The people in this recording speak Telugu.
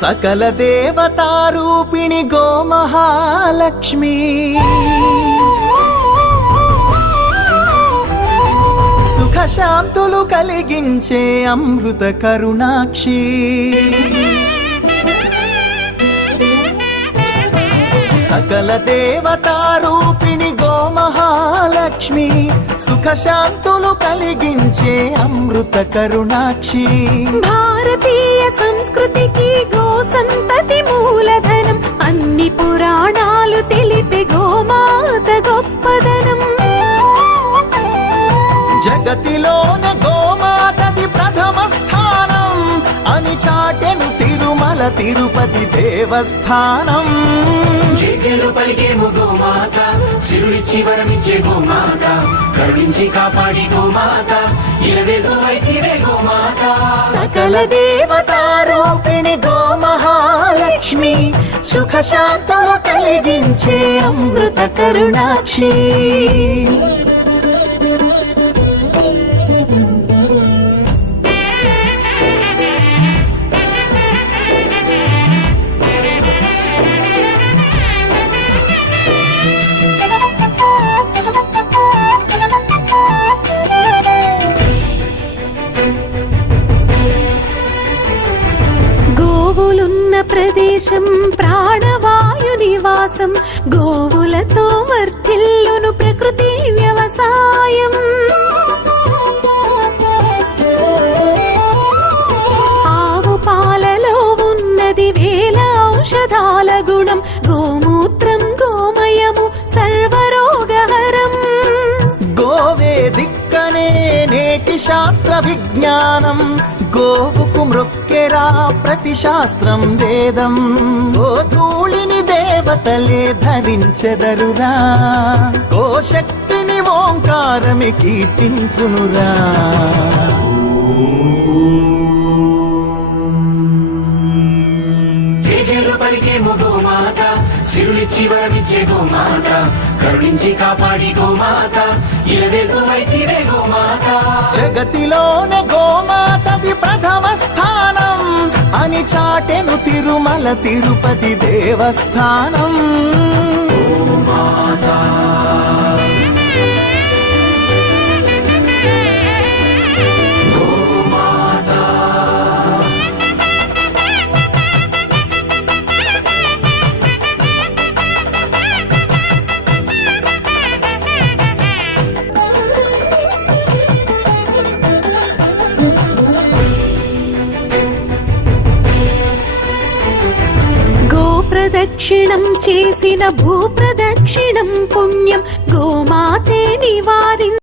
सकल देवतारूपिणि गोमहालक्ष्मी सुख शांतुलु कलिगिंचे अमृत करुणाक्षी सकल देवतारूपिणि गोमहालक्ष्मी सुख शांतुलु कलिगिंचे अमृत करुणाक्षी भारतीय संस्कृतिकी गो संतति मूलधनं अन्नि पुराणालु तेलिपे गोमात गोप्पदनं जगतिलोने गोमातदि प्रथम स्थानं अनि चाटेनु तिरुमल तिरुपति देवस्थानं జేజేలు పలికేము గోమాత సిరులిచ్చి వరమిచ్చే గోమాత కరుణించి కాపాడి గోమాత ఇలవేలు వైతివే గోమాత सकल देवतारूपिणि गोमहालक्ष्मी सुख शांतुलु कलिगिंचे अमृत करुणाक्षी గోవులున్న ప్రదేశం ప్రాణవాయు నివాసం గోవులతో వర్ధిల్లును ప్రకృతి వ్యవసాయం ఆవు పాలలో ఉన్నది వేల ఔషధాల గుణం గోమూత్రం గోమయము సర్వరోగహరం गोवे दिक्कने नेटि शास्त्र विज्ञानं गोवुकु मृक्केरा प्रति शास्त्रं वेदं गोधूळिनि देवतले धरिंచెదరురా गोशक्तिनि ओंकारमे कीर्तिंచునురా జేజేలు పలికేము గోమాత సిరులిచ్చి వరమిచ్చే గోమాత కరుణించి కాపాడి గోమాత ఇలవేలు వైతివే గోమాత జగతిలోనే గోమాతది ప్రథమ స్థానం అని చాటెను తిరుమల తిరుపతి దేవస్థానం గోమాత ప్రదక్షిణం చేసిన భూప్రదక్షిణం పుణ్యం గోమాతే నివారి